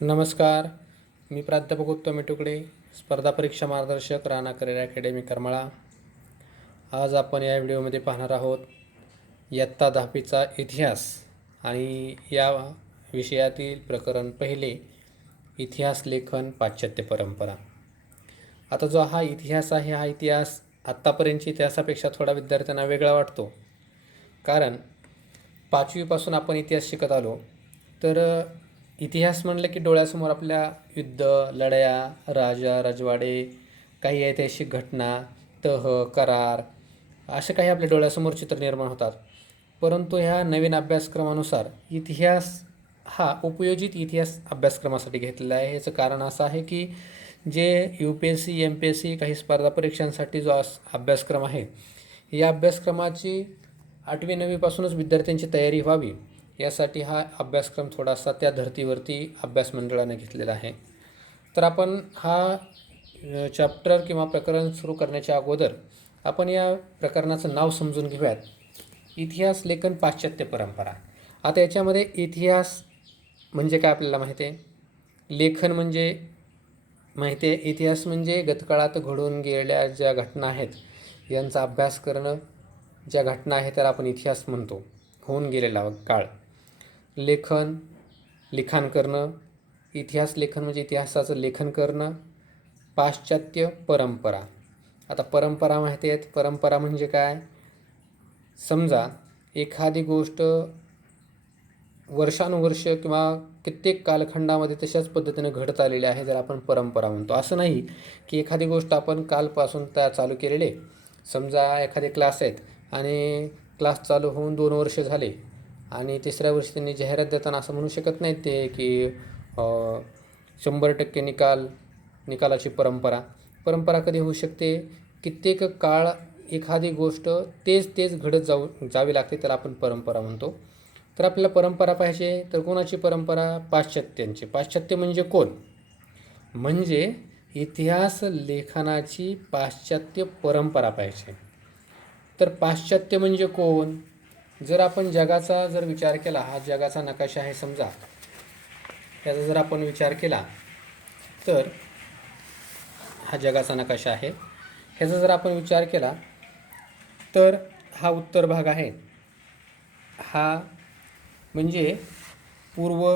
नमस्कार. मी प्राध्यापक उत्तम टुकडे, स्पर्धा परीक्षा मार्गदर्शक, राणा करिअर अकॅडमी करमाळा. आज आपण या व्हिडिओमध्ये पाहणार आहोत इयत्ता 10वीचा इतिहास आणि या विषयातील प्रकरण पहिले, इतिहास लेखन पाश्चात्य परंपरा. आता जो हा इतिहास आहे, हा इतिहास आत्तापर्यंतच्या इतिहासापेक्षा थोडा विद्यार्थ्यांना वेगळा वाटतो. कारण 5वीपासून आपण इतिहास शिकत आलो, तर इतिहास म्हणलं की डोळ्यासमोर आपल्या युद्ध, लढाया, राजा राजवाडे, काही ऐतिहासिक घटना, तह, करार असे काही आपल्या डोळ्यासमोर चित्र निर्माण होतात. परंतु ह्या नवीन अभ्यासक्रमानुसार इतिहास हा उपयोजित इतिहास अभ्यासक्रमासाठी घेतलेला आहे. याचं कारण असं आहे की जे UPSC, MPSC काही स्पर्धा परीक्षांसाठी जो अभ्यासक्रम आहे, या अभ्यासक्रमाची 8वी 9वीपासूनच विद्यार्थ्यांची तयारी व्हावी, यासाठी हा अभ्यासक्रम थोडासा त्या धर्तीवरती अभ्यास मंडळाने घेतलेला आहे. तर आपण हा चॅप्टर किंवा प्रकरण सुरू करण्याच्या अगोदर आपण या प्रकरणाचं नाव समजून घेऊयात. इतिहास लेखन पाश्चात्य परंपरा. आता याच्यामध्ये इतिहास म्हणजे काय आपल्याला माहिती आहे, लेखन म्हणजे माहिती आहे. इतिहास म्हणजे गतकाळात घडून गेलेल्या ज्या घटना आहेत यांचा अभ्यास करणं. ज्या घटना आहेत त्याला आपण इतिहास म्हणतो, होऊन गेलेला काळ. लेखन, लिखाण करणं. इतिहास लेखन म्हणजे इतिहासाचं लेखन करणं. पाश्चात्य परंपरा. आता परंपरा माहिती आहेत. परंपरा म्हणजे काय, समजा एखादी गोष्ट वर्षानुवर्ष किंवा कित्येक कालखंडामध्ये तशाच पद्धतीने घडत आलेली आहे, जर आपण परंपरा म्हणतो. असं नाही की एखादी गोष्ट आपण कालपासून चालू केलेले. समजा एखादे क्लास आहेत आणि क्लास चालू होऊन 2 वर्ष झाले आणि तिसऱ्या वर्षी त्यांनी जाहिरात देताना असं म्हणू शकत नाहीत ते की 100% निकालाची परंपरा. परंपरा कधी होऊ शकते, कित्येक काळ एखादी गोष्ट तेच घडत जावी लागते, त्याला आपण परंपरा म्हणतो. तर आपल्याला परंपरा पाहिजे, तर कोणाची परंपरा? पाश्चात्यांची. पाश्चात्य म्हणजे कोण? म्हणजे इतिहास लेखनाची पाश्चात्य परंपरा पाहिजे. तर पाश्चात्य म्हणजे कोण? जर आपण जगाचा विचार केला, हा जगाचा नकाशा आहे समजा, त्याचा जर आपण विचार केला तर हा जगाचा नकाशा आहे. ह्याचा जर आपण विचार केला तर हा उत्तर भाग आहे, हा म्हणजे पूर्व,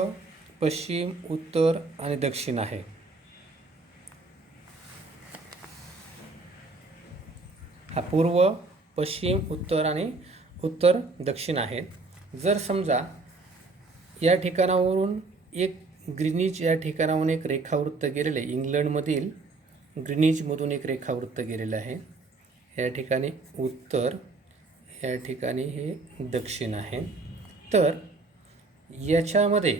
पश्चिम, उत्तर आणि दक्षिण आहे. हा पूर्व, पश्चिम, उत्तर आणि उत्तर दक्षिण आहे. जर समजा या ठिकाणावरून एक ग्रीनिच या ठिकाणावरून एक रेखावृत्त गेलेले, इंग्लंडमधील ग्रीनिचमधून एक रेखावृत्त गेलेलं आहे. या ठिकाणी उत्तर, या ठिकाणी हे दक्षिण आहे. तर याच्यामध्ये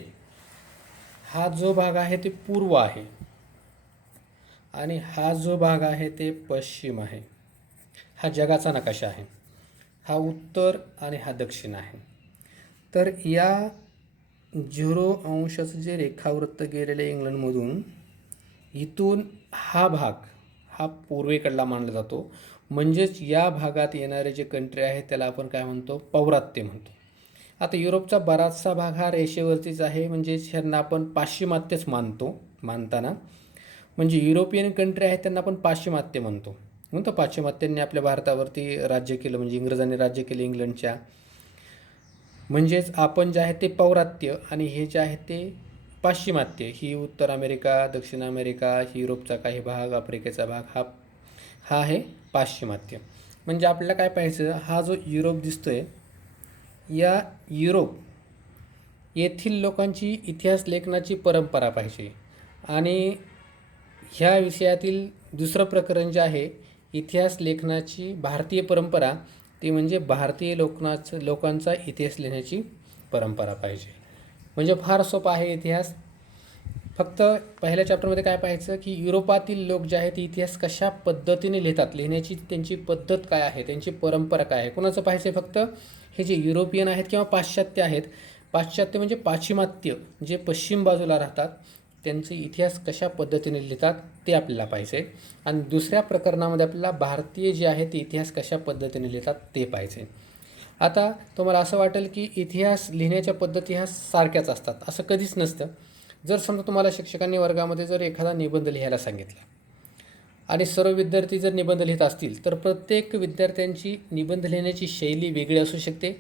हा जो भाग आहे ते पूर्व आहे आणि हा जो भाग आहे ते पश्चिम आहे. हा जगाचा नकाशा आहे. हा उत्तर आणि हा दक्षिण आहे. तर या 0° जे रेखावृत्त गेलेले इंग्लंडमधून, इथून हा भाग हा पूर्वेकडला मानला जातो. म्हणजेच या भागात येणारे जे कंट्री आहेत त्याला आपण काय म्हणतो? पौर्वात्य म्हणतो. आता युरोपचा बराचसा भाग हा रेषेवरतीच आहे, म्हणजे ह्यांना आपण पाश्चिमात्यच मानताना. म्हणजे युरोपियन कंट्री आहेत त्यांना आपण पाश्चिमात्य म्हणतो. पाश्चिमात्यांनी आपल्या भारतावरती राज्य केलं, म्हणजे इंग्रजांनी राज्य केले इंग्लंडच्या. म्हणजेच आपण जे आहे ते पौर्वात्य आणि हे जे आहे ते पाश्चिमात्य. ही उत्तर अमेरिका, दक्षिण अमेरिका, युरोपचा काही भाग, आफ्रिकेचा भाग, हा आहे पाश्चिमात्य. म्हणजे आपल्याला काय पाहिजे, हा जो युरोप दिसतोय, या युरोप येथील लोकांची इतिहास लेखनाची परंपरा पाहिजे. आणि ह्या विषयातील दुसरं प्रकरण जे आहे, इतिहास लेखनाची भारतीय परंपरा, ती म्हणजे भारतीय लोकांचा इतिहास लिहिण्याची परंपरा पाहिजे. म्हणजे फार सोपा आहे इतिहास. फक्त पहिल्या चॅप्टरमध्ये काय पाहायचं की युरोपातील लोक जे आहेत इतिहास कशा पद्धतीने लिहितात, लिहिण्याची त्यांची पद्धत काय आहे, त्यांची परंपरा काय आहे, कोणाचं पाहायचं आहे? फक्त हे जे युरोपियन आहेत किंवा पाश्चात्य आहेत, पाश्चात्य म्हणजे पाश्चिमात्य, जे पश्चिम बाजूला राहतात, त्यांचे इतिहास कशा पद्धतीने लिहितात ते आपल्याला पाहिजे. आणि दुसऱ्या प्रकरणामध्ये आपल्याला भारतीय जे आहे ते इतिहास कशा पद्धतीने लिहितात ते पाहिजे. आता तुम्हाला असं वाटेल की इतिहास लिहिण्याच्या पद्धती ह्या सारख्याच असतात, असं कधीच नसतं. जर समजा तुम्हाला शिक्षकांनी वर्गामध्ये जर एखादा निबंध लिहायला सांगितला आणि सर्व विद्यार्थी जर निबंध लिहित असतील तर प्रत्येक विद्यार्थ्यांची निबंध लिहिण्याची शैली वेगळी असू शकते,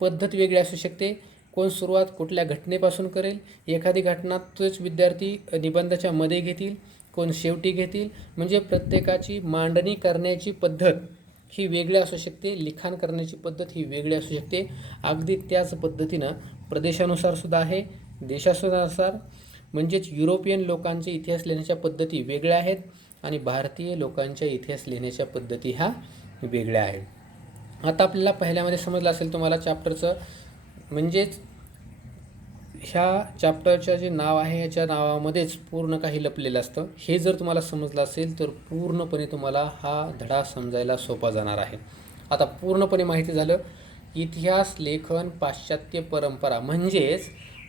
पद्धत वेगळी असू शकते. कोण सुरुवात कुठल्या घटनेपासून करेल, एखादी घटना तोच विद्यार्थी निबंधाच्या मध्ये घेतील, कोण शेवटी घेतील. म्हणजे प्रत्येकाची मांडणी करण्याची पद्धत ही वेगळी असू शकते, लिखाण करण्याची पद्धत ही वेगळी असू शकते. अगदी त्याच पद्धतीनं प्रदेशानुसार सुद्धा आहे, देशानुसार. म्हणजेच युरोपियन लोकांचे इतिहास लिहिण्याच्या पद्धती वेगळ्या आहेत आणि भारतीय लोकांच्या इतिहास लिहिण्याच्या पद्धती ह्या वेगळ्या आहेत. आता आपल्याला पहिल्यामध्ये समजलं असेल तुम्हाला चॅप्टरचं, म्हणजेच ह्या चॅप्टरचं जे नाव आहे ह्याच्या नावामध्येच पूर्ण काही लपलेलं असतं. हे जर तुम्हाला समजलं असेल तर पूर्णपणे तुम्हाला हा धडा समजायला सोपा जाणार आहे. आता पूर्णपणे माहिती झालं इतिहास लेखन पाश्चात्य परंपरा, म्हणजेच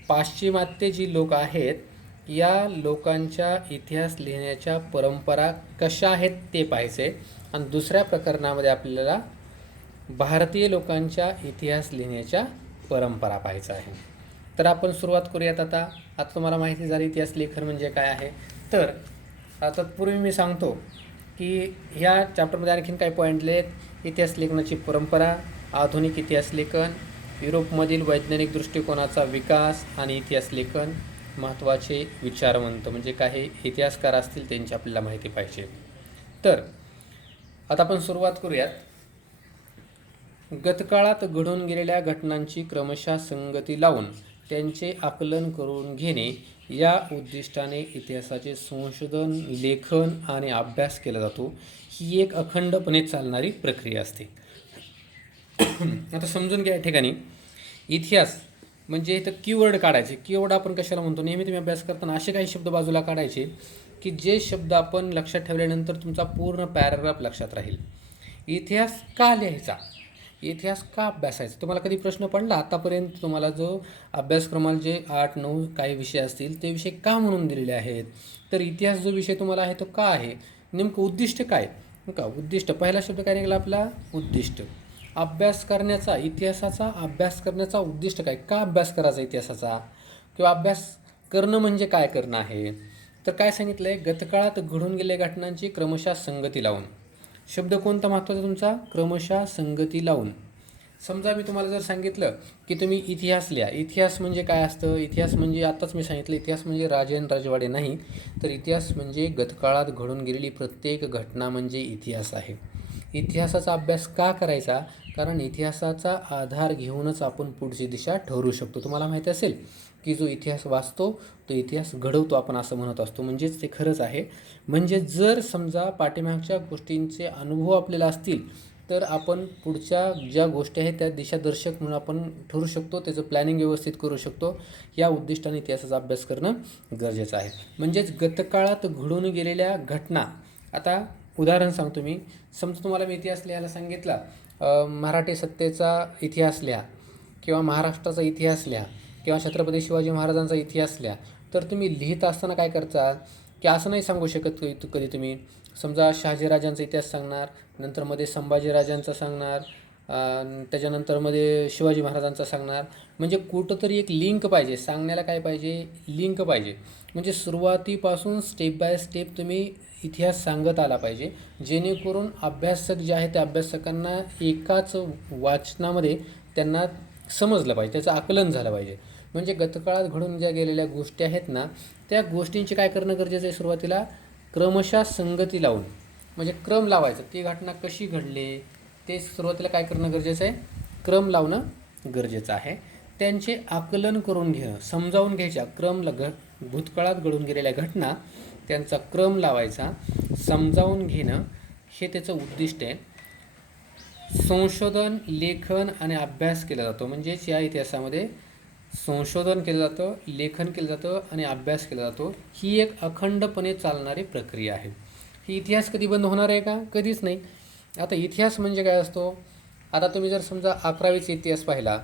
पाश्चिमात्य जी लोक आहेत या लोकांच्या इतिहास लिहिण्याच्या परंपरा कशा आहेत ते पाहायचे. आणि दुसऱ्या प्रकरणामध्ये आपल्याला भारतीय लोकांच्या इतिहास लिहिण्याच्या परंपरा पाहायचा आहे. तर आपण सुरुवात करूयात. आता तुम्हाला माहिती झाली इतिहास लेखन म्हणजे काय आहे. तर आता पूर्वी मी सांगतो की ह्या चॅप्टरमध्ये आणखीन काही पॉईंट आहेत. इतिहास लेखनाची परंपरा, आधुनिक इतिहास लेखन, युरोपमधील वैज्ञानिक दृष्टिकोनाचा विकास आणि इतिहास लेखन, महत्त्वाचे विचारवंत म्हणजे काही इतिहासकार असतील त्यांची आपल्याला माहिती पाहिजे. तर आता आपण सुरुवात करूयात. गतकाळात घडून गेलेल्या घटनांची क्रमशः संगती लावून त्यांचे आकलन करून घेणे या उद्दिष्टाने इतिहासाचे संशोधन, लेखन आणि अभ्यास केला जातो. ही एक अखंडपणे चालणारी प्रक्रिया असते. आता समजून घ्या या ठिकाणी इतिहास म्हणजे इथं कीवर्ड काढायचे. कीवर्ड आपण कशाला म्हणतो, नेहमी तुम्ही अभ्यास करताना असे काही शब्द बाजूला काढायचे की जे शब्द आपण लक्षात ठेवल्यानंतर तुमचा पूर्ण पॅराग्राफ लक्षात राहील. इतिहास का लिहायचा, इतिहास का अभ्यासायचा. तुम्हाला कधी प्रश्न पडला आतापर्यंत तुम्हाला जो अभ्यासक्रमाला जे 8-9 काही विषय असतील ते विषय का म्हणून दिलेले आहेत, तर इतिहास जो विषय तुम्हाला आहे तो का आहे, नेमकं उद्दिष्ट काय का. उद्दिष्ट पहिला शब्द काय निघाला आपला, उद्दिष्ट. अभ्यास करण्याचा, इतिहासाचा अभ्यास करण्याचा उद्दिष्ट काय, का अभ्यास करायचा इतिहासाचा, किंवा अभ्यास करणं म्हणजे काय करणं आहे. तर काय सांगितलं आहे, गतकाळात घडून गेलेल्या घटनांची क्रमशः संगती लावून. शब्द कोणता महत्त्वाचा तुमचा, क्रमशः संगती लावून. समजा मी तुम्हाला जर सांगितलं की तुम्ही इतिहास लिहा. इतिहास म्हणजे काय असतं, इतिहास म्हणजे आत्ताच मी सांगितलं इतिहास म्हणजे राजे आणि राजवाडे नाही, तर इतिहास म्हणजे गतकाळात घडून गेलेली प्रत्येक घटना म्हणजे इतिहास आहे. इतिहासाचा अभ्यास का करायचा, कारण इतिहासाचा आधार घेऊनच आपण पुढची दिशा ठरवू शकतो. तुम्हाला माहिती असेल की जो इतिहास वाचतो तो इतिहास घडवतो आपण असं म्हणत असतो, म्हणजेच ते खरंच आहे. म्हणजे जर समजा पाठीमागच्या गोष्टींचे अनुभव आपल्याला असतील तर आपण पुढच्या ज्या गोष्टी आहेत त्या दिशादर्शक म्हणून आपण ठरू शकतो, त्याचं प्लॅनिंग व्यवस्थित करू शकतो. या उद्दिष्टाने इतिहासाचा अभ्यास करणं गरजेचं आहे. म्हणजेच गतकाळात घडून गेलेल्या घटना. आता उदाहरण सांगतो मी. समजा तुम्हाला मी इतिहास लिहायला सांगितला, मराठी सत्तेचा इतिहास लिहा किंवा महाराष्ट्राचा इतिहास लिहा किंवा छत्रपती शिवाजी महाराजांचा इतिहास लिहा, तर तुम्ही लिहित असताना काय करता की असं नाही सांगू शकत कधी तुम्ही समजा शहाजीराजांचा इतिहास सांगणार, नंतर मध्ये संभाजीराजांचा सांगणार, त्याच्यानंतर मध्ये शिवाजी महाराजांचा सांगणार. म्हणजे कुठंतरी एक लिंक पाहिजे, सांगण्याला काय पाहिजे, लिंक पाहिजे. म्हणजे सुरुवातीपासून स्टेप बाय स्टेप तुम्ही इतिहास सांगत आला पाहिजे, जेणेकरून अभ्यासक जे आहे त्या अभ्यासकांना एकाच वाचनामध्ये त्यांना समजलं पाहिजे, त्याचं आकलन झालं पाहिजे. म्हणजे गतकाळात घडून ज्या गेलेल्या गोष्टी आहेत ना त्या गोष्टींची काय करणं गरजेचं आहे, सुरुवातीला क्रमशः संगती लावून. म्हणजे क्रम लावायचं, ती घटना कशी घडली ते सुरुवातीला काय करणं गरजेचं आहे, क्रम लावणं गरजेचं आहे. त्यांचे आकलन करून घेणं, समजावून घ्यायच्या भूतकाळात घडून गेलेल्या घटना त्यांचा क्रम लावायचा, समजावून घेणं हे त्याचं उद्दिष्ट आहे. संशोधन, लेखन आणि अभ्यास केला जातो. म्हणजेच या इतिहासामध्ये संशोधन केलं जातं, लेखन केलं जातं आणि अभ्यास केला जातो. ही एक अखंडपणे चालणारी प्रक्रिया आहे. ही इतिहास कधी बंद होणार आहे का, कधीच नाही. आता इतिहास म्हणजे काय असतो, आता तुम्ही जर समजा 11वीचा इतिहास पाहिला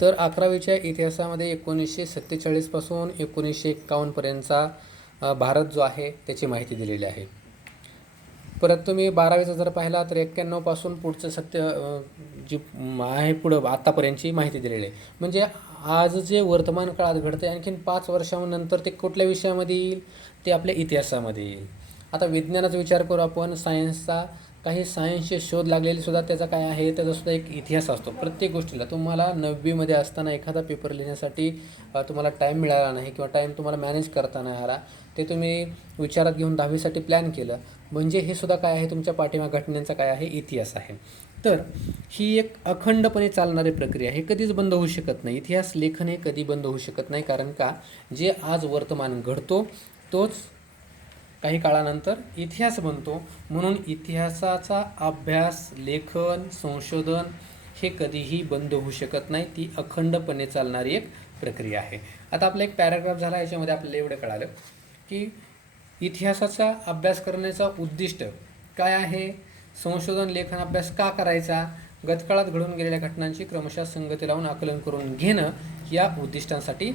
तर 11वीच्या इतिहासामध्ये 1947 पासून 1951 पर्यंतचा भारत जो आहे त्याची माहिती दिलेली आहे. परत तुम्ही 12वीचा जर पाहिला तर 91 पासून पुढचं जी आहे पुढं आत्तापर्यंतची माहिती दिलेली आहे. म्हणजे आज जे वर्तमान काळात घडतं आहे आणखीन 5 वर्षांनंतर ते कुठल्या विषयामध्ये येईल, ते आपल्या इतिहासामध्ये येईल. आता विज्ञानाचा विचार करू आपण, सायन्सचा. काही सायन्सचे शोध लागलेले सुद्धा त्याचा काय आहे, त्याचासुद्धा एक इतिहास असतो प्रत्येक गोष्टीला. तुम्हाला 9वीमध्ये असताना एखादा पेपर लिहिण्यासाठी तुम्हाला टाईम मिळाला नाही किंवा टाईम तुम्हाला मॅनेज करता नाही आला, ते तुम्ही विचारात घेऊन 10वीसाठी प्लॅन केलं, म्हणजे हे सुद्धा काय आहे, तुमच्या पाठीमागे घटनांचा काय आहे, इतिहास आहे. तर ही एक अखंडपणे चालणारी प्रक्रिया, हे कधीच बंद होऊ शकत नाही. इतिहास लेखन हे कधी बंद होऊ शकत नाही, कारण का जे आज वर्तमान घडतो तोच काही काळानंतर इतिहास बनतो. म्हणून इतिहासाचा अभ्यास, लेखन, संशोधन हे कधीही बंद होऊ शकत नाही. ती अखंडपणे चालणारी एक प्रक्रिया आहे. आता आपला एक पॅराग्राफ झाला, याच्यामध्ये आपल्याला एवढं कळालं की इतिहासाचा अभ्यास करण्याचा उद्दिष्ट काय आहे, संशोधन, लेखन, अभ्यास का करायचा, गतकाळात घडून गेलेल्या घटनांची क्रमशः संगती लावून आकलन करून घेणं, या उद्दिष्टांसाठी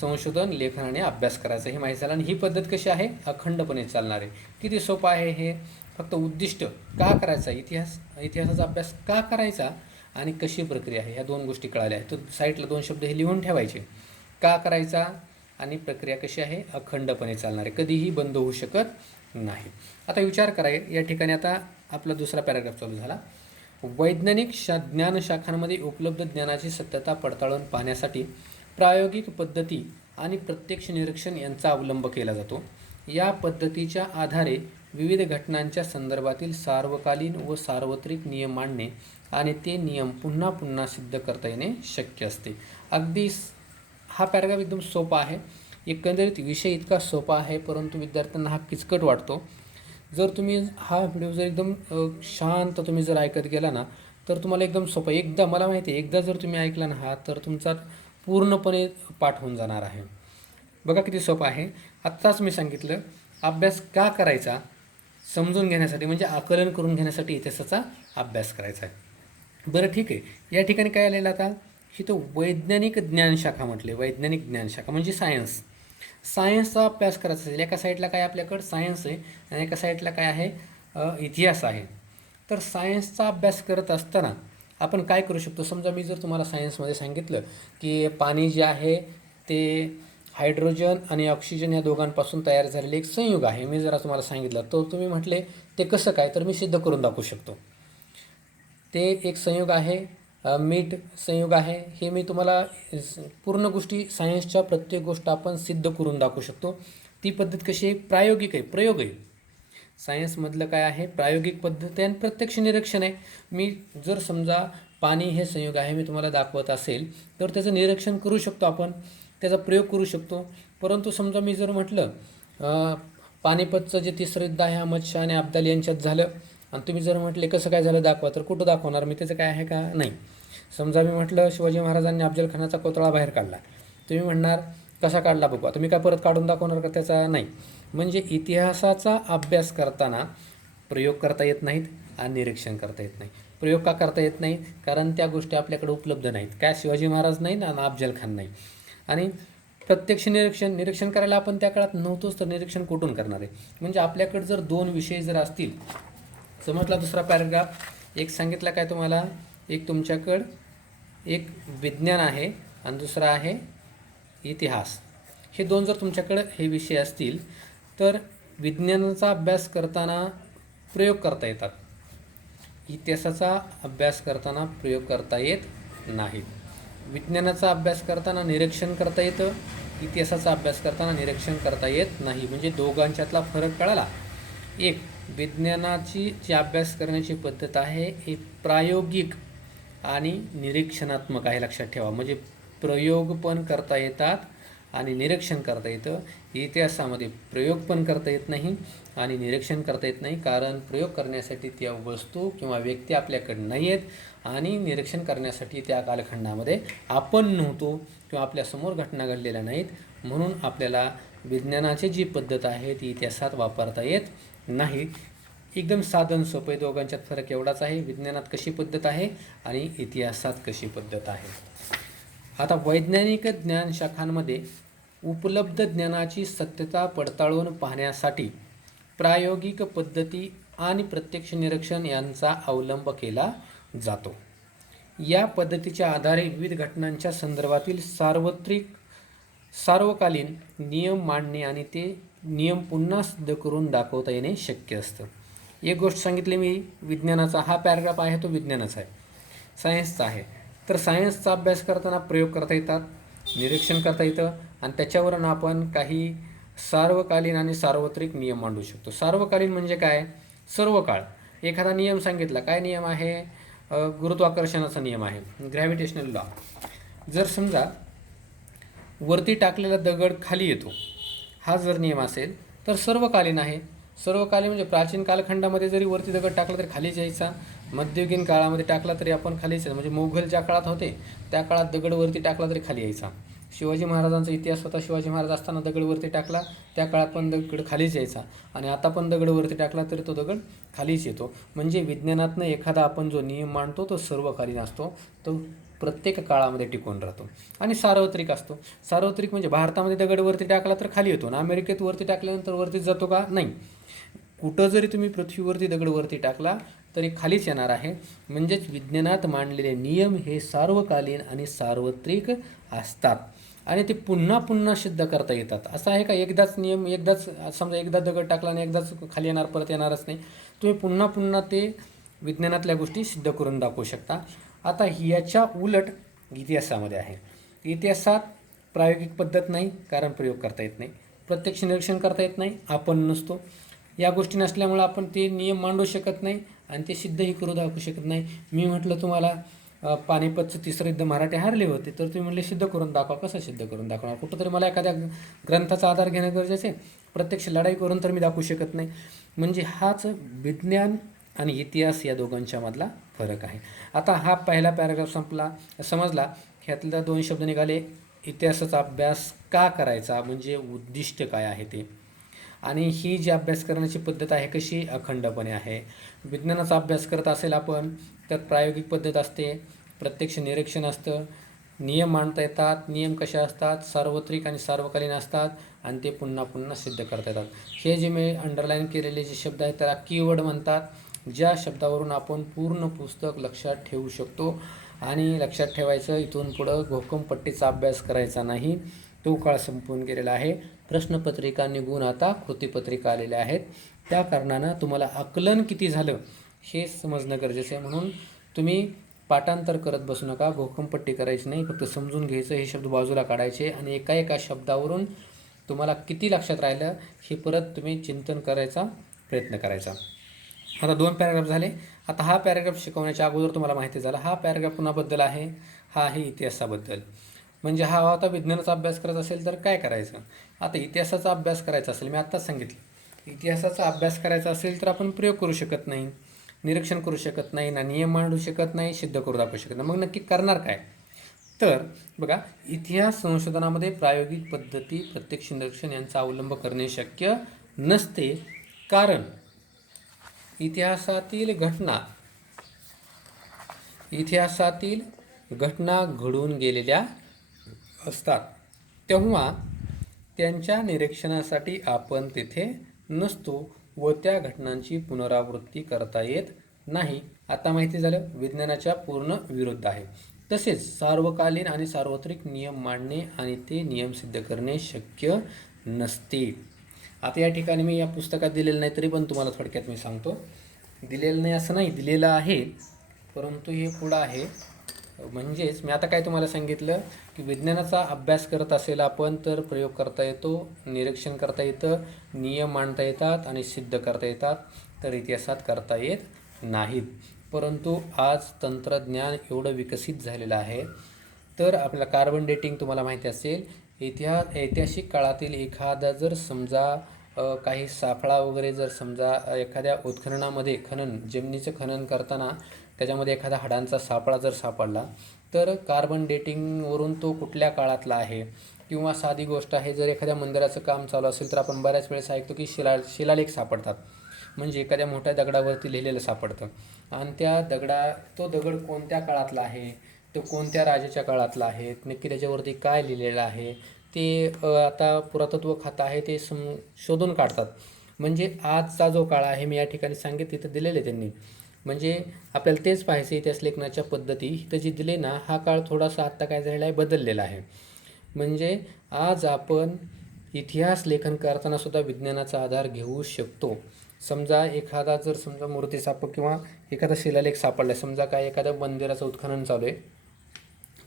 संशोधन, लेखन आणि अभ्यास करायचा हे माहिती झालं. आणि ही पद्धत कशी आहे, अखंडपणे चालणार आहे. किती सोपं आहे हे. फक्त उद्दिष्ट का करायचा, इतिहासाचा अभ्यास का करायचा आणि कशी प्रक्रिया आहे, ह्या 2 गोष्टी कळाल्या आहेत. तर साईडला 2 शब्द हे लिहून ठेवायचे. का करायचा आणि प्रक्रिया कशी आहे, अखंडपणे चालणार आहे, कधीही बंद होऊ शकत नाही. आता विचार कराय, या ठिकाणी आता आपला दुसरा पॅराग्राफ चालू झाला. वैज्ञानिक ज्ञानशाखांमध्ये उपलब्ध ज्ञानाची सत्यता पडताळून पाहण्यासाठी प्रायोगिक पद्धती आणि प्रत्यक्ष निरीक्षण यांचा अवलंब केला जातो. या पद्धतीच्या आधारे विविध घटनांच्या संदर्भातील सार्वकालीन व सार्वत्रिक नियम मांडणे आणि ते नियम पुन्हा पुन्हा सिद्ध करता येणे शक्य असते. अगदी हा पॅराग्राफ एकदम सोपा आहे. एकंदरीत विषय इतका सोपा आहे, परंतु विद्यार्थ्यांना हा किचकट वाटतो. जर तुम्ही हा व्हिडिओ जर एकदम शांत तुम्ही जर ऐकत गेला ना, तर तुम्हाला एकदम सोपं, एकदा मला माहिती आहे, एकदा जर तुम्ही ऐकला ना हा, तर तुमचा पूर्णपणे पाठ होऊन जाणार आहे. बघा किती सोपं आहे. आत्ताच मी सांगितलं, अभ्यास का करायचा, समजून घेण्यासाठी, म्हणजे आकलन करून घेण्यासाठी इतिहासाचा अभ्यास करायचा आहे. बरं ठीक आहे, या ठिकाणी काय आलेलं आता, इथं वैज्ञानिक ज्ञानशाखा म्हटले. वैज्ञानिक ज्ञानशाखा म्हणजे सायन्सचा अभ्यास करायचा असेल, एका साईडला काय आपल्याकडं सायन्स आहे आणि एका साईडला काय आहे, इतिहास आहे. तर सायन्सचा अभ्यास करत असताना आपण काय करू शकतो. समजा मी जर तुम्हाला सायन्समध्ये सांगितलं की पाणी जे आहे ते हायड्रोजन आणि ऑक्सिजन या दोघांपासून तयार झालेले एक संयुग आहे, मी जर तुम्हाला सांगितलं, तर तुम्ही म्हटले ते कसं काय, तर मी सिद्ध करून दाखवू शकतो. ते एक संयुग आहे, मीठ संयुग आहे, हे मी तुम्हाला पूर्ण गोष्टी, सायन्सच्या प्रत्येक गोष्ट आपण सिद्ध करून दाखवू शकतो. ती पद्धत कशी आहे, प्रायोगिक आहे, प्रयोग आहे. सायन्समधलं काय आहे, प्रायोगिक पद्धत आहे आणि प्रत्यक्ष निरीक्षण आहे. मी जर समजा पाणी हे संयुग आहे मी तुम्हाला दाखवत असेल, तर त्याचं निरीक्षण करू शकतो आपण, त्याचा प्रयोग करू शकतो. परंतु समजा मी जर म्हटलं पानिपतचं जे तिसरं युद्ध आहे अहमद शाह आणि अब्दाल यांच्यात झालं, आणि तुम्ही जर म्हटले कसं काय झालं दाखवा, तर कुठं दाखवणार मी, त्याचं काय आहे का नाही. समजा मी म्हटलं शिवाजी महाराजांनी अफजलखानाचा कोतळा बाहेर काढला, तुम्ही म्हणणार कसा काढला बघू, आता मी काय परत काढून दाखवणार का, त्याचा नाही. म्हणजे इतिहासाचा अभ्यास करताना प्रयोग करता येत नाहीत आणि निरीक्षण करता येत नाही. प्रयोग का करता येत नाही, कारण त्या गोष्टी आपल्याकडे उपलब्ध नाहीत. काय शिवाजी महाराज नाही ना अफजलखान नाही. आणि प्रत्यक्ष निरीक्षण करायला आपण त्या काळात नव्हतोच, तर निरीक्षण कुठून करणार आहे. म्हणजे आपल्याकडे जर 2 विषय जर असतील, समजला दुसरा पॅराग्राफ एक सांगितला काय तुम्हाला, एक तुमच्याकडं एक विज्ञान आहे आणि दुसरा आहे इतिहास. हे 2 जर तुमच्याकडं हे विषय असतील, तर विज्ञानाचा अभ्यास करताना प्रयोग करता येतात, इतिहासाचा अभ्यास करताना प्रयोग करता येत नाहीत. विज्ञानाचा अभ्यास करताना निरीक्षण करता येतं, इतिहासाचा अभ्यास करताना निरीक्षण करता येत नाही. म्हणजे दोघांच्यातला फरक कळाला. एक, विज्ञानाची जी अभ्यास करण्याची पद्धत आहे ही प्रायोगिक आणि निरीक्षणात्मक आहे, लक्षात ठेवा. म्हणजे प्रयोग पण करता येतात आणि निरीक्षण करता येतं. इतिहासामध्ये प्रयोग पण करता येत नाही आणि निरीक्षण करता येत नाही, कारण प्रयोग करण्यासाठी त्या वस्तू किंवा व्यक्ती आपल्याकडे नाही आहेत आणि निरीक्षण करण्यासाठी त्या कालखंडामध्ये आपण नव्हतो किंवा आपल्यासमोर घटना घडलेल्या नाहीत. म्हणून आपल्याला विज्ञानाची जी पद्धत आहे ती इतिहासात वापरता येत नाही. एकदम साधन सोपे, दोघांच्यात फरक एवढाच आहे, विज्ञानात कशी पद्धत आहे आणि इतिहासात कशी पद्धत आहे. आता वैज्ञानिक ज्ञानशाखांमध्ये उपलब्ध ज्ञानाची सत्यता पडताळून पाहण्यासाठी प्रायोगिक पद्धती आणि प्रत्यक्ष निरीक्षण यांचा अवलंब केला जातो. या पद्धतीच्या आधारे विविध घटनांच्या संदर्भातील सार्वकालीन नियम मांडणे आणि ते नियम पुन्हा सिद्ध करून दाखवता येणे शक्य असतं. एक गोष्ट सांगितली मी, विज्ञानाचा हा पॅराग्राफ आहे तो विज्ञानाचा आहे, सायन्सचा आहे. तर सायन्सचा अभ्यास करताना प्रयोग करता येतात, निरीक्षण करता येतं आणि त्याच्यावरून आपण काही सार्वकालीन आणि सार्वत्रिक नियम मांडू शकतो. सार्वकालीन म्हणजे काय? सर्व काळ. एखादा नियम सांगितला, काय नियम आहे? गुरुत्वाकर्षणाचा नियम आहे, ग्रॅव्हिटेशनल लॉ. जर समजा वरती टाकलेला दगड खाली येतो, हा जर नियम असेल तर सर्वकालीन आहे. सर्वकालीन म्हणजे प्राचीन कालखंडामध्ये जरी वरती दगड टाकला तरी खालीच यायचा, मध्ययुगीन काळामध्ये टाकला तरी आपण खालीच यायचं. म्हणजे मोगल ज्या काळात होते त्या काळात दगड वरती टाकला तरी खाली यायचा. शिवाजी महाराजांचा इतिहास होता, शिवाजी महाराज असताना दगड वरती टाकला त्या काळात पण दगड खालीच यायचा आणि आता पण दगड वरती टाकला तरी तो दगड खालीच येतो. म्हणजे विज्ञानातनं एखादा आपण जो नियम मांडतो तो सर्वकालीन असतो, तो प्रत्येक काळामध्ये टिकून राहतो. आणि सार्वत्रिक असतो. सार्वत्रिक म्हणजे भारतामध्ये दगड वरती टाकला तर खाली येतो ना अमेरिकेत वरती टाकल्यानंतर वरती जातो का? नाही. कुठं जरी तुम्ही पृथ्वीवरती दगड वरती टाकला तरी खालीच येणार आहे. म्हणजेच विज्ञानात मांडलेले नियम हे सार्वकालीन आणि सार्वत्रिक असतात आणि ते पुन्हा पुन्हा सिद्ध करता येतात. असं आहे का एकदाच नियम, एकदाच समजा एकदा दगड टाकला आणि एकदाच खाली येणार, परत येणारच नाही. तुम्ही पुन्हा पुन्हा ते विज्ञानातल्या गोष्टी सिद्ध करून दाखवू शकता. आता याच्या उलट इतिहासामध्ये आहे. इतिहासात प्रायोगिक पद्धत नाही, कारण प्रयोग करता येत नाही, प्रत्यक्ष निरीक्षण करता येत नाही, आपण नसतो. या गोष्टी नसल्यामुळं आपण ते नियम मांडू शकत नाही आणि ते सिद्धही करू दाखवू शकत नाही. मी म्हटलं तुम्हाला पानिपतचं तिसरं युद्ध मराठे हारले होते, तर तुम्ही म्हटले सिद्ध करून दाखवा. कसं सिद्ध करून दाखवणार? कुठंतरी मला एखाद्या ग्रंथाचा आधार घेणं गरजेचं आहे, प्रत्यक्ष लढाई करून तर मी दाखवू शकत नाही. म्हणजे हाच विज्ञान आणि इतिहास या दोघांच्या मधला फरक आहे. आता हा पहिला पॅराग्राफ संपला, समजला. ह्यातल्या 2 शब्द निघाले. इतिहासाचा अभ्यास का करायचा, म्हणजे उद्दिष्ट काय आहे ते, आणि ही जी अभ्यास करण्याची पद्धत आहे कशी अखंडपणे आहे. विज्ञानाचा अभ्यास करत असेल आपण त्यात प्रायोगिक पद्धत असते, प्रत्यक्ष निरीक्षण असतं, नियम मांडता येतात. नियम कसे असतात? सार्वत्रिक आणि सार्वकालीन असतात आणि ते पुन्हा पुन्हा सिद्ध करता येतात. हे जे मी अंडरलाईन केलेले जे शब्द आहेत त्याला कीवर्ड म्हणतात, ज्या शब्दावरून आपण पूर्ण पुस्तक लक्षात ठेवू शकतो. आणि लक्षात ठेवायचं, इथून पुढं घोकमपट्टीचा अभ्यास करायचा नाही, तो काळ संपून गेलेला आहे. प्रश्नपत्रिका निघून आता कृतीपत्रिका आलेल्या आहेत. त्या कारणानं तुम्हाला आकलन किती झालं हे समजणं गरजेचं आहे. म्हणून तुम्ही पाठांतर करत बसू नका, घोकमपट्टी करायची नाही, फक्त समजून घ्यायचं, हे शब्द बाजूला काढायचे आणि एका एका शब्दावरून तुम्हाला किती लक्षात राहिलं हे परत तुम्ही चिंतन करायचा प्रयत्न करायचा. आता 2 पॅराग्राफ झाले. आता हा पॅराग्राफ शिकवण्याच्या अगोदर तुम्हाला माहिती झालं हा पॅराग्राफ कुणाबद्दल आहे? हा आहे इतिहासाबद्दल. म्हणजे हा आता विज्ञानाचा अभ्यास करत असेल तर काय करायचं? आता इतिहासाचा अभ्यास करायचा असेल, मी आत्ताच सांगितलं, इतिहासाचा अभ्यास करायचा असेल तर आपण प्रयोग करू शकत नाही, निरीक्षण करू शकत नाही, ना नियम मांडू शकत नाही, सिद्ध करू दाखवू शकत नाही. मग नक्की करणार काय? तर बघा, इतिहास संशोधनामध्ये प्रायोगिक पद्धती, प्रत्यक्ष निरीक्षण यांचा अवलंब करणे शक्य नसते, कारण इतिहासातील घटना घडून गेलेल्या असतात, तेव्हा त्यांच्या निरीक्षणासाठी आपण तेथे नसतो व त्या घटनांची पुनरावृत्ती करता येत नाही. आता माहिती झालं, विज्ञानाच्या पूर्ण विरुद्ध आहे. तसेच सार्वकालीन आणि सार्वत्रिक नियम मांडणे आणि ते नियम सिद्ध करणे शक्य नसते. आता या ठिकाणी मी या पुस्तकात दिलेलं नाही तरी पण तुम्हाला थोडक्यात मी सांगतो. दिलेलं नाही असं नाही, दिलेलं आहे, परंतु हे पुढं आहे. म्हणजेच मी आता काय तुम्हाला सांगितलं की विज्ञानाचा अभ्यास करत असेल आपण तर प्रयोग करता येतो, निरीक्षण करता येतं, नियम मांडता येतात आणि सिद्ध करता येतात, तर इतिहासात करता येत नाहीत. परंतु आज तंत्रज्ञान एवढं विकसित झालेलं आहे, तर आपल्याला कार्बन डेटिंग तुम्हाला माहिती असेल, ऐतिहासिक काळातील एखादा जर समजा काही सापळा वगैरे जर समजा एखाद्या उत्खननामध्ये जमिनीचं खनन करताना त्याच्यामध्ये एखादा हाडांचा सापळा जर सापडला तर कार्बन डेटिंगवरून तो कुठल्या काळातला आहे. किंवा साधी गोष्ट आहे, जर एखाद्या मंदिराचं काम चालू असेल तर आपण बऱ्याच वेळेस ऐकतो की शिलालेख सापडतात, म्हणजे एखाद्या मोठ्या दगडावरती लिहिलेलं सापडतं आणि तो दगड कोणत्या काळातला आहे, तो कोणत्या राजाच्या काळातला आहे, नक्की त्याच्यावरती काय लिहिलेलं आहे ते आता पुरातत्व खातं आहे ते शोधून काढतात. म्हणजे आजचा जो काळ आहे, मी या ठिकाणी सांगितलं तिथं दिलेले त्यांनी, म्हणजे आपल्याला तेच पाहायचं इतिहास लेखनाच्या पद्धती इथं जी दिली ना, हा काळ थोडासा आत्ता काय झालेला आहे, बदललेला आहे. म्हणजे आज आपण इतिहास लेखन करताना सुद्धा विज्ञानाचा आधार घेऊ शकतो. समजा एखादा जर समजा मूर्ती किंवा एखादा शिलालेख सापडला, समजा काय एखाद्या मंदिराचं उत्खनन चालू आहे,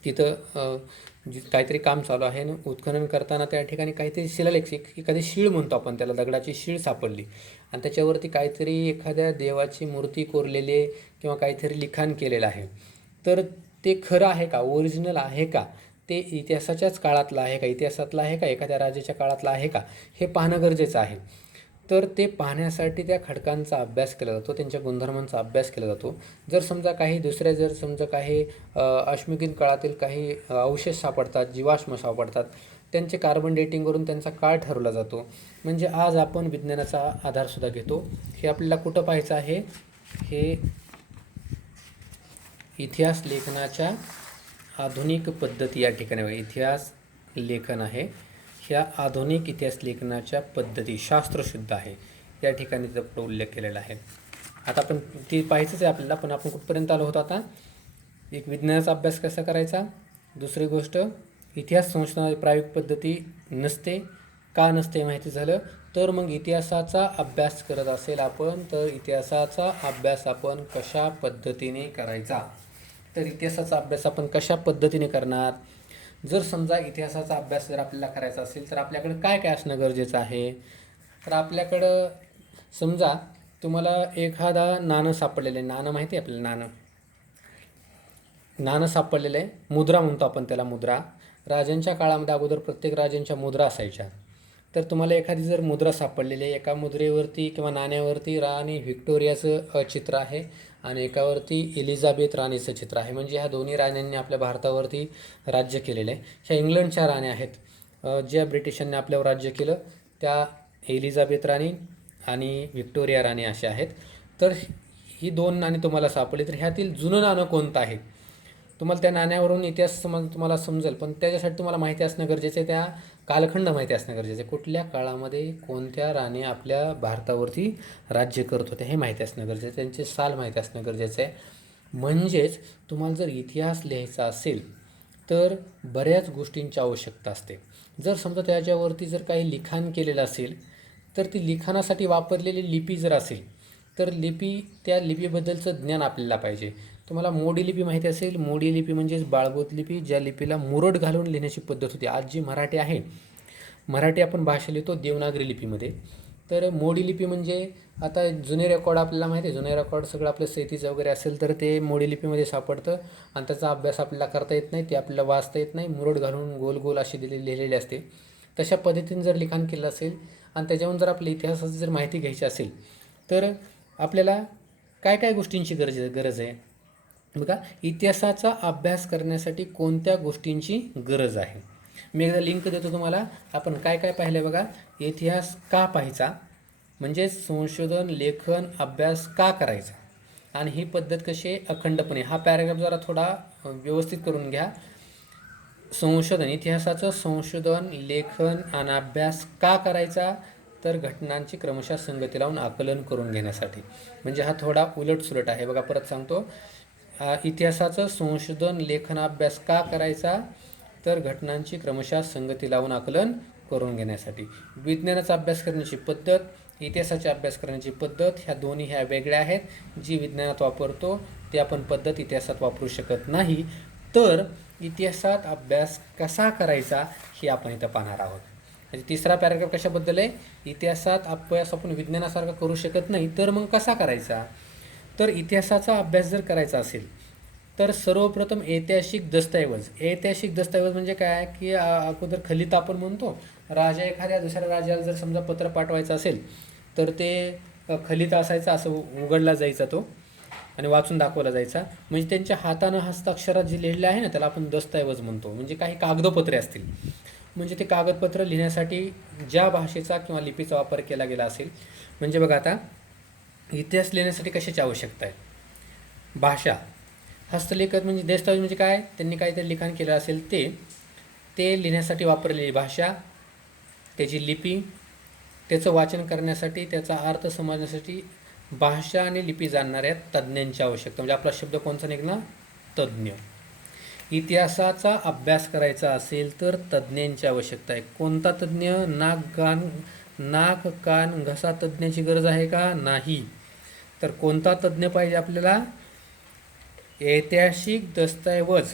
तिथं काहीतरी काम चालू आहे आणि उत्खनन करताना त्या ठिकाणी काहीतरी शिलालेख, एखादी शीळ म्हणतो आपण त्याला, दगडाची शीळ सापडली आणि त्याच्यावरती काहीतरी एखाद्या देवाची मूर्ती कोरलेली आहे किंवा काहीतरी लिखाण केलेलं आहे. तर ते खरं आहे का, ओरिजिनल आहे का, ते इतिहासाच्याच काळातलं आहे का, इतिहासातलं आहे का, एखाद्या राजाच्या काळातलं आहे का, हे पाहणं गरजेचं आहे. तर ते पाहण्यासाठी त्या खडकांचा अभ्यास केला जातो, त्यांच्या गुणधर्मांचा अभ्यास केला जातो. जर समजा काही दुसऱ्या जर समजा काही अश्मयुगीन काळातील काही अवशेष सापडतात, जीवाश्म सापडतात, त्यांचे कार्बन डेटिंग करून त्यांचा काळ ठरवला जातो. म्हणजे आज आपण विज्ञानाचा आधारसुद्धा घेतो. हे आपल्याला कुठं पाहायचं आहे, हे इतिहास लेखनाच्या आधुनिक पद्धती या ठिकाणी बघा, इतिहास लेखन आहे, ह्या आधुनिक इतिहास लेखनाच्या पद्धती शास्त्रशुद्ध आहे, या ठिकाणी त्याचा उल्लेख केलेला आहे. आता आपण ती पाहायचंच आहे आपल्याला, पण आपण कुठपर्यंत आलो होतो आता, एक विज्ञानाचा अभ्यास कसा करायचा, दुसरी गोष्ट इतिहास संशोधनाची प्रायोगिक पद्धती नसते, का नसते माहिती झालं. तर मग इतिहासाचा अभ्यास करत असेल आपण, तर इतिहासाचा अभ्यास आपण कशा पद्धतीने करायचा, तर इतिहासाचा अभ्यास आपण कशा पद्धतीने करणार. जर समजा इतिहासाचा अभ्यास जर आपल्याला करायचा असेल तर आपल्याकडं काय काय असणं गरजेचं आहे. तर आपल्याकडं समजा तुम्हाला एखादा नाणं सापडलेलं आहे, नाणं माहिती आहे आपल्याला, नाणं सापडलेलं आहे, मुद्रा म्हणतो आपण त्याला, मुद्रा. राजांच्या काळामध्ये अगोदर प्रत्येक राजांच्या मुद्रा असायच्या. तर तुम्हाला एखादी जर मुद्रा सापडलेली आहे, एका मुद्रेवरती किंवा नाण्यावरती राणी व्हिक्टोरियाचं चित्र आहे आणि एकावरती एलिझाबेथ राणीचं चित्र आहे. म्हणजे ह्या दोन्ही राण्यांनी आपल्या भारतावरती राज्य केलेलं आहे. ह्या इंग्लंडच्या राण्या आहेत, ज्या ब्रिटिशांनी आपल्यावर राज्य केलं, त्या एलिझाबेथ राणी आणि व्हिक्टोरिया राणी अशा आहेत. तर ही दोन नाणी तुम्हाला सापडली, तर ह्यातील जुनं नाणं कोणतं आहे, तुम्हाला त्या नाण्यावरून इतिहास तुम्हाला समजेल. पण त्याच्यासाठी तुम्हाला माहिती असणं गरजेचं आहे, त्या कालखंड माहिती असणं गरजेचं आहे, कुठल्या काळामध्ये कोणत्या राणी आपल्या भारतावरती राज्य करत होत्या हे माहिती असणं गरजेचं आहे, त्यांचे साल माहिती असणं गरजेचं आहे. म्हणजेच तुम्हाला जर इतिहास लिहायचा असेल तर बऱ्याच गोष्टींची आवश्यकता असते. जर समजा त्याच्यावरती जर काही लिखाण केलेलं असेल, तर ती लिखाणासाठी वापरलेली लिपी जर असेल, तर त्या लिपीबद्दलचं ज्ञान आपल्याला पाहिजे. तुम्हाला मोडी लिपी माहिती असेल, मोडी लिपी म्हणजेच बाळगोत लिपी, ज्या लिपीला मुरड घालून लिहिण्याची पद्धत होती. आज जी मराठी आहे, मराठी आपण भाषा लिहितो देवनागरी लिपीमध्ये. तर मोडी लिपी म्हणजे आता जुने रेकॉर्ड आपल्याला माहिती आहे, जुने रेकॉर्ड सगळं आपलं शेतीचं वगैरे असेल तर ते मोडी लिपीमध्ये सापडतं आणि त्याचा अभ्यास आपल्याला करता येत नाही, ते आपल्याला वाचता येत नाही, मुरड घालून गोल गोल अशी लिहिलेली असते. तशा पद्धतीने जर लिखाण केलं असेल आणि त्याच्यावरून जर आपल्या इतिहासाची जर माहिती घ्यायची असेल, तर आपल्याला काय काय गोष्टींची गरज आहे बघा. इतिहासाचा अभ्यास करण्यासाठी कोणत्या गोष्टींची गरज आहे, मी एकदा लिंक देतो तुम्हाला. आपण काय काय पाहिलं बघा. इतिहास का पाहायचा, म्हणजे संशोधन, लेखन, अभ्यास का करायचा, आणि ही पद्धत कशी आहे, अखंडपणे. हा पॅराग्राफ जरा थोडा व्यवस्थित करून घ्या. संशोधन, इतिहासाचं संशोधन, लेखन आणि अभ्यास का करायचा, तर घटनांची क्रमशः संगती लावून आकलन करून घेण्यासाठी. म्हणजे हा थोडा उलटसुलट आहे बघा, परत सांगतो. इतिहासाचं संशोधन, लेखन, अभ्यास का करायचा, तर घटनांची क्रमशः संगती लावून आकलन करून घेण्यासाठी. विज्ञानाचा अभ्यास करण्याची पद्धत, इतिहासाचा अभ्यास करण्याची पद्धत, ह्या दोन्ही ह्या वेगळ्या आहेत. जी विज्ञानात वापरतो ती आपण पद्धत इतिहासात वापरू शकत नाही. तर इतिहासात अभ्यास कसा करायचा हे आपण इथं पाहणार आहोत. म्हणजे तिसरा पॅराग्राफ कशाबद्दल आहे, इतिहासात अभ्यास आपण विज्ञानासारखा करू शकत नाही, तर मग कसा करायचा. तर इतिहासाचा अभ्यास जर करायचा असेल तर सर्वप्रथम ऐतिहासिक दस्तऐवज म्हणजे काय की अगोदर खलिता आपण म्हणतो. राजा एखाद्या दुसऱ्या राजाला जर समजा पत्र पाठवायचं असेल तर ते खलिता असायचा, असं उघडला जायचा तो आणि वाचून दाखवला जायचा. म्हणजे त्यांच्या हातानं हस्ताक्षरात जे लिहिलेलं आहे ना, त्याला आपण दस्तऐवज म्हणतो. म्हणजे काही कागदपत्रे असतील, म्हणजे ते कागदपत्र लिहिण्यासाठी ज्या भाषेचा किंवा लिपीचा वापर केला गेला असेल. म्हणजे बघा आता इतिहास लिहिण्यासाठी कशाची आवश्यकता आहे, भाषा. हस्तलेखन म्हणजे दस्तऐवज म्हणजे काय, त्यांनी काहीतरी लिखाण केलं असेल ते लिहिण्यासाठी वापरलेली भाषा, त्याची लिपी, त्याचं वाचन करण्यासाठी, त्याचा अर्थ समजण्यासाठी भाषा आणि लिपी जाणणाऱ्या तज्ज्ञांची आवश्यकता, म्हणजे आपला शब्द कोणता निघाला? तज्ज्ञ. इतिहासाचा अभ्यास करायचा असेल तर तज्ज्ञांची आवश्यकता आहे. कोणता तज्ज्ञ? नाक कान घसा तज्ज्ञाची गरज आहे का? नाही. तर कोणता तज्ज्ञ पाहिजे आपल्याला? ऐतिहासिक दस्तऐवज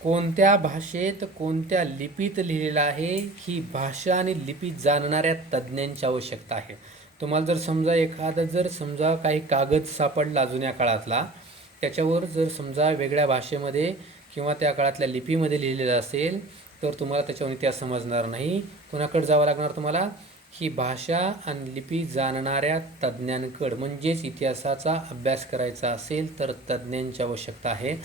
कोणत्या भाषेत कोणत्या लिपीत लिहिलेलं आहे ही भाषा आणि लिपी जाणणाऱ्या तज्ज्ञांची आवश्यकता आहे. तुम्हाला जर समजा काही कागद सापडला जुन्या काळातला, त्याच्यावर जर समजा वेगळ्या भाषेमध्ये किंवा त्या काळातल्या लिपीमध्ये लिहिलेलं असेल तर तुम्हाला त्याच्यावर इतिहास समजणार नाही. कुणाकडे जावं लागणार तुम्हाला? ही भाषा आणि लिपी जाणणाऱ्या तज्ज्ञांकडे, म्हणजेच इतिहासाचा अभ्यास करायचा असेल तर तज्ज्ञांची आवश्यकता आहे.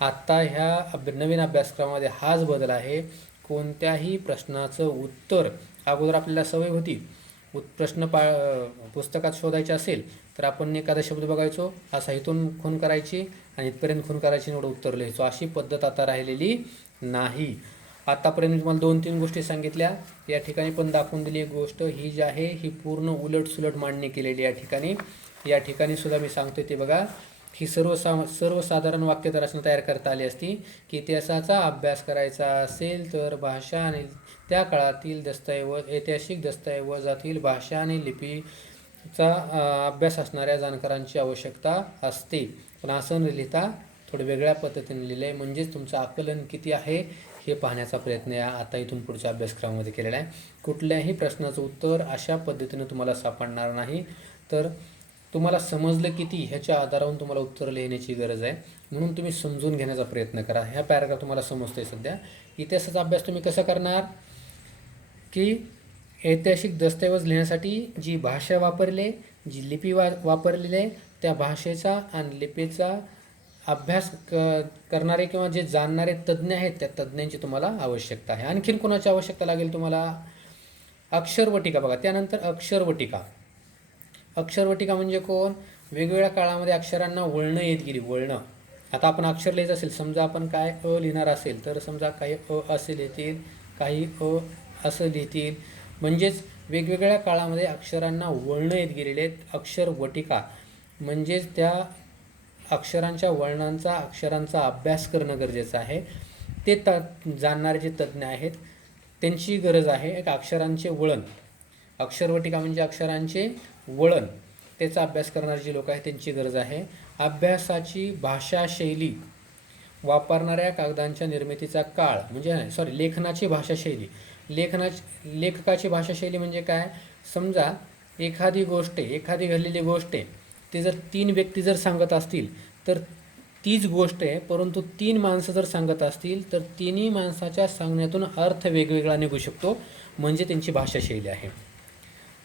आत्ता ह्या नवीन अभ्यासक्रमामध्ये हाच बदल आहे. कोणत्याही प्रश्नाचं उत्तर अगोदर आपल्याला सवय होती, प्रश्न पुस्तकात शोधायचे असेल तर आपण एखादा शब्द बघायचो, असा इथून खून करायची आणि इथपर्यंत खून करायची, एवढं उत्तर लिहायचो. अशी पद्धत आता राहिलेली नाही. आतापर्यंत मी तुम्हाला 2-3 गोष्टी सांगितल्या, या ठिकाणी पण दाखवून दिली एक गोष्ट. ही जी आहे ही पूर्ण उलटसुलट मांडणी केलेली या ठिकाणी सुद्धा मी सांगतोय ते बघा. ही सर्वसाधारण वाक्यरचना तयार करता आली असती की इतिहासाचा अभ्यास करायचा असेल तर भाषा आणि त्या काळातील ऐतिहासिक दस्तऐवजातील भाषा आणि लिपीचा अभ्यास असणाऱ्या जाणकारांची आवश्यकता असते. पण असं न लिहिता थोडं वेगळ्या पद्धतीने लिहिलं आहे, म्हणजेच तुमचं आकलन किती आहे हे पाहण्याचा प्रयत्न या आता इथून पुढच्या अभ्यासक्रमामध्ये केलेला आहे. कुठल्याही प्रश्नाचं उत्तर अशा पद्धतीनं तुम्हाला सापडणार नाही. तर तुम्हाला समजलं किती ह्याच्या आधारावरून तुम्हाला उत्तर लिहिण्याची गरज आहे, म्हणून तुम्ही समजून घेण्याचा प्रयत्न करा. ह्या पॅराग्राफ तुम्हाला समजतोय सध्या. इतिहासाचा अभ्यास तुम्ही कसा करणार की ऐतिहासिक दस्तऐवज लिहिण्यासाठी जी भाषा वापरली, जी लिपी वापरलेली आहे, त्या भाषेचा आणि लिपीचा अभ्यास करणारे किंवा जे जाणणारे तज्ज्ञ आहेत त्या तज्ज्ञांची तुम्हाला आवश्यकता आहे. आणखीन कोणाची आवश्यकता लागेल तुम्हाला? अक्षरवटिका बघा. त्यानंतर अक्षरवटिका म्हणजे कोण? वेगवेगळ्या काळामध्ये अक्षरांना वळणं येत गेली, वळणं. आता आपण अक्षर लिहायचं असेल, समजा आपण काय लिहिणार असेल तर समजा काही असे लिहितील, काही असं लिहितील, म्हणजेच वेगवेगळ्या काळामध्ये अक्षरांना वळणं येत गेलेले आहेत. अक्षरवटिका म्हणजेच त्या अक्षरांच्या वळणांचा अक्षरांचा अभ्यास करणं गरजेचं आहे. ते जाणणारे जे तज्ज्ञ आहेत त्यांची गरज आहे. एक अक्षरांचे वळण, अक्षरवटिका म्हणजे अक्षरांचे वळण, त्याचा अभ्यास करणारे जे लोक आहेत त्यांची गरज आहे. अभ्यासाची भाषाशैली, वापरणाऱ्या कागदांच्या निर्मितीचा काळ म्हणजे लेखनाची भाषाशैली. लेखकाची भाषाशैली म्हणजे काय? समजा एखादी घडलेली गोष्ट आहे, ते जर 3 व्यक्ती जर सांगत असतील तर तीच गोष्ट आहे, परंतु 3 माणसं जर सांगत असतील तर तिन्ही माणसाच्या सांगण्यातून अर्थ वेगवेगळा निघू शकतो, म्हणजे त्यांची भाषाशैली आहे.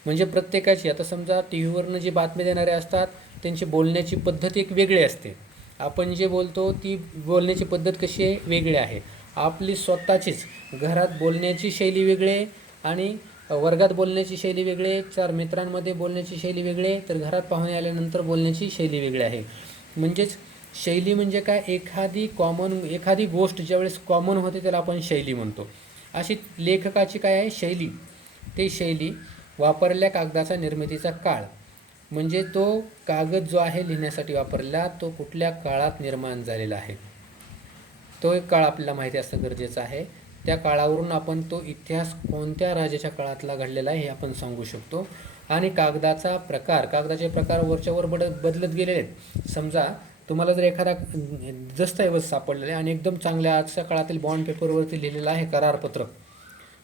म्हणजे प्रत्येकाची, आता समजा टी व्हीवरनं जे बातमी देणारे असतात त्यांची बोलण्याची पद्धत एक वेगळी असते. आपण जे बोलतो ती बोलण्याची पद्धत कशी आहे? वेगळी आहे. आपली स्वतःचीच घरात बोलण्याची शैली वेगळी आहे आणि वर्गात बोलण्याची शैली वेगळी आहे, 4 मित्रांमध्ये बोलण्याची शैली वेगळी आहे, तर घरात पाहुणे आल्यानंतर बोलण्याची शैली वेगळी आहे. म्हणजेच शैली म्हणजे काय? एखादी गोष्ट ज्यावेळेस कॉमन होते त्याला आपण शैली म्हणतो. अशी लेखकाची काय आहे? शैली. ते शैली वापरलेल्या कागदाचा निर्मितीचा काळ, म्हणजे तो कागद जो आहे लिहिण्यासाठी वापरलेला तो कुठल्या काळात निर्माण झालेला आहे, तो एक काळ आपल्याला माहिती असणं गरजेचं आहे. त्या काळावरून आपण तो इतिहास कोणत्या राजाच्या काळातला घडलेला आहे हे आपण सांगू शकतो. आणि कागदाचे प्रकार वरच्यावर बदलत गेलेले आहेत. समजा तुम्हाला जर एखादा दस्तऐवज सापडलेला आहे आणि एकदम चांगल्या आजच्या काळातील बॉन्ड पेपरवरती लिहिलेलं आहे करारपत्रक,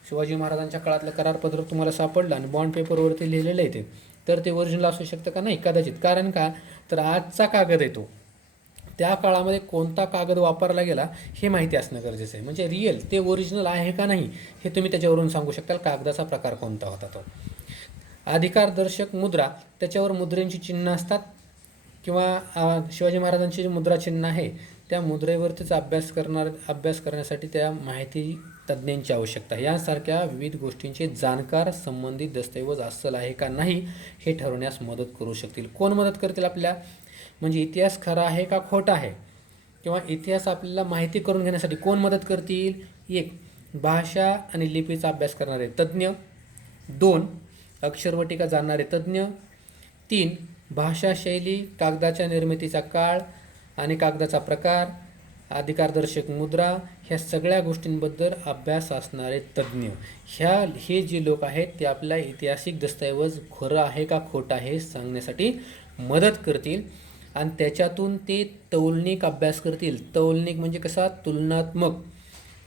शिवाजी महाराजांच्या काळातलं करारपत्रक तुम्हाला सापडलं आणि बॉन्ड पेपरवरती लिहिलेलं आहे तर ते ओरिजिनल असू शकतं का? नाही, कदाचित. कारण का? तर आजचा कागद आहे तो, त्या काळामध्ये कोणता कागद वापरला गेला हे माहिती असणं गरजेचं आहे. म्हणजे रिअल ते ओरिजिनल आहे का नाही हे तुम्ही त्याच्यावरून सांगू शकता. कागदाचा प्रकार कोणता होता तो. अधिकारदर्शक मुद्रा, त्याच्यावर मुद्रेंची चिन्ह असतात किंवा शिवाजी महाराजांची जी मुद्रा चिन्ह आहे त्या मुद्रेवरतीच अभ्यास करण्यासाठी त्या माहिती तज्ज्ञांची आवश्यकता आहे. यासारख्या विविध गोष्टींचे जाणकार संबंधित दस्तऐवज अस्सल आहे का नाही हे ठरवण्यास मदत करू शकतील. कोण मदत करतील आपल्या? म्हणजे इतिहास खरा आहे का खोटा आहे किंवा इतिहास आपल्याला माहिती करून घेण्यासाठी कोण मदत करतील? 1. भाषा आणि लिपीचा अभ्यास करणारे तज्ज्ञ. 2. अक्षरवटिका जाणणारे तज्ज्ञ. 3. भाषाशैली, कागदाच्या निर्मितीचा काळ आणि कागदाचा प्रकार, अधिकारदर्शक मुद्रा, ह्या सगळ्या गोष्टींबद्दल अभ्यास असणारे तज्ज्ञ, हे जे लोक आहेत ते आपला ऐतिहासिक दस्तऐवज खरं आहे का खोटं आहे सांगण्यासाठी मदत करतील आणि त्याच्यातून ते तौलनिक अभ्यास करतील. तौलनिक म्हणजे कसा, तुलनात्मक,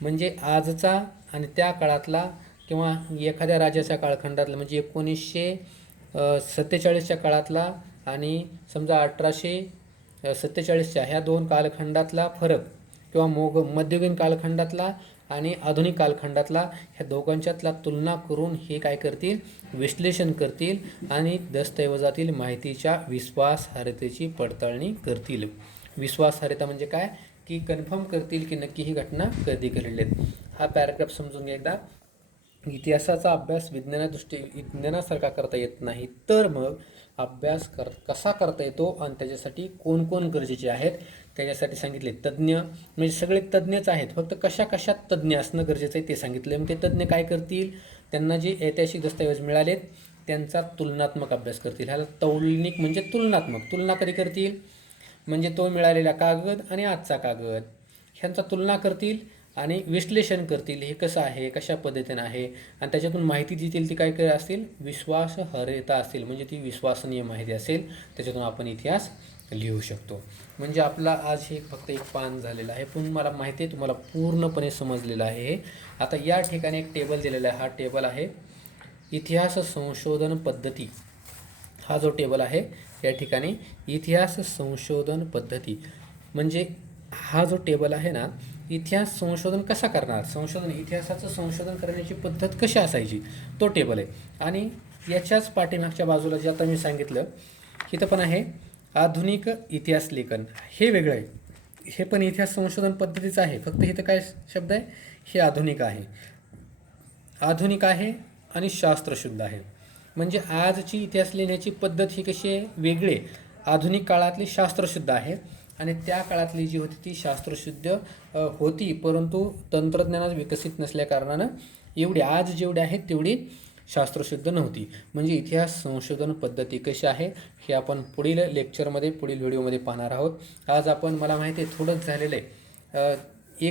म्हणजे आजचा आणि त्या काळातला किंवा एखाद्या राजाच्या कालखंडातला, म्हणजे 1947च्या काळातला आणि समजा 1847च्या ह्या दोन कालखंडातला फरक किंवा मध्ययुगीन कालखंडातला आणि आधुनिक कालखंडातला, ह्या दोघांच्यातला तुलना करून हे काय करतील, विश्लेषण करतील आणि दस्तऐवजातील माहितीच्या विश्वासार्हतेची पडताळणी करतील. विश्वासार्हता म्हणजे काय की कन्फर्म करतील की नक्की ही घटना कधी घडली आहे. हा पॅराग्राफ समजून घ्या एकदा. इतिहासाचा अभ्यास विज्ञानासारखा करता येत नाही, तर मग अभ्यास कसा करता येतो आणि त्याच्यासाठी कोण कोण गरजेचे आहेत त्याच्यासाठी सांगितले. तज्ज्ञ म्हणजे सगळे तज्ज्ञच आहेत, फक्त कशात तज्ज्ञ असणं गरजेचं आहे ते सांगितलं. मग ते तज्ज्ञ काय करतील, त्यांना जे ऐतिहासिक दस्तऐवज मिळालेत त्यांचा तुलनात्मक अभ्यास करतील. ह्याला तौलनिक म्हणजे तुलनात्मक. तुलना कधी करतील, म्हणजे तो मिळालेला कागद आणि आजचा कागद ह्यांचा तुलना करतील आणि विश्लेषण करतील, हे कसं आहे, कशा पद्धतीनं आहे, आणि त्याच्यातून माहिती देतील ती काय असेल, विश्वासार्हता असेल, म्हणजे ती विश्वसनीय माहिती असेल, त्याच्यातून आपण इतिहास लिहू शकतो. म्हणजे आपला आज हे फक्त एक पान झालेलं आहे, पण मला माहिती आहे तुम्हाला पूर्णपणे समजलेलं आहे हे. आता या ठिकाणी एक टेबल दिलेला आहे, हा टेबल आहे इतिहास संशोधन पद्धती. हा जो टेबल आहे या ठिकाणी इतिहास संशोधन पद्धती, म्हणजे हा जो टेबल आहे ना, इतिहास संशोधन कसा करणार, इतिहासाचं संशोधन करण्याची पद्धत कशी असायची, तो टेबल आहे. आणि याच्याच पाठीमागच्या बाजूला जे आता मी सांगितलं इथं पण आहे आधुनिक इतिहास लेखन, हे वेगळं आहे. हे पण इतिहास संशोधन पद्धतीचं आहे, फक्त इथं काय शब्द आहे, हे आधुनिक आहे आणि शास्त्रशुद्ध आहे. म्हणजे आजची इतिहास लिहिण्याची पद्धत ही कशी आहे, वेगळी. आधुनिक काळातली शास्त्रशुद्ध आहे आणि त्या काळातली जी होती ती शास्त्रशुद्ध होती, परंतु तंत्रज्ञानात विकसित नसल्या कारणानं एवढी आज जेवढी आहेत तेवढी शास्त्रशुद्ध नव्हती. म्हणजे इतिहास संशोधन पद्धती कशी आहे हे आपण पुढील लेक्चरमध्ये, पुढील व्हिडिओमध्ये पाहणार आहोत. आज आपण, मला माहिती आहे थोडंच झालेलं आहे,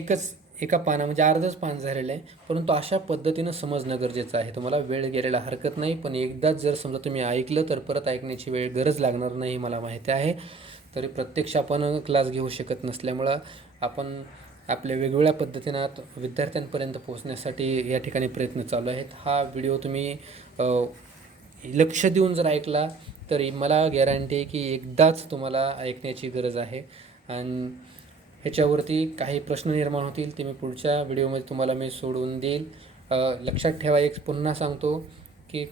एका पाना म्हणजे अर्धच पान झालेलं आहे, परंतु अशा पद्धतीनं समजणं गरजेचं आहे. तुम्हाला वेळ गेलेला हरकत नाही, पण एकदाच जर समजा तुम्ही ऐकलं तर परत ऐकण्याची गरज लागणार नाही, मला माहिती आहे. तरी प्रत्यक्ष आपण क्लास घेऊ शकत नसल्यामुळं आपण आपल्या वेगवेगळ्या पद्धतीनं विद्यार्थ्यांपर्यंत पोहोचण्यासाठी या ठिकाणी प्रयत्न चालू आहेत. हा व्हिडिओ तुम्ही लक्ष देऊन जर ऐकला तरी मला गॅरंटी आहे की एकदाच तुम्हाला ऐकण्याची गरज आहे. आणि ह्याच्यावरती काही प्रश्न निर्माण होतील ते मी पुढच्या व्हिडिओमध्ये तुम्हाला मी सोडवून देईल. लक्षात ठेवा, एक पुन्हा सांगतो की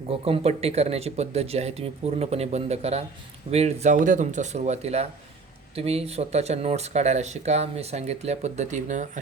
घोकमपट्टी करण्याची पद्धत जी आहे तुम्ही पूर्णपणे बंद करा. वेळ जाऊ द्या तुमचा सुरुवातीला. तुम्ही स्वतःच्या नोट्स काढायला शिका. मी सांगितल्या पद्धतीनं अशा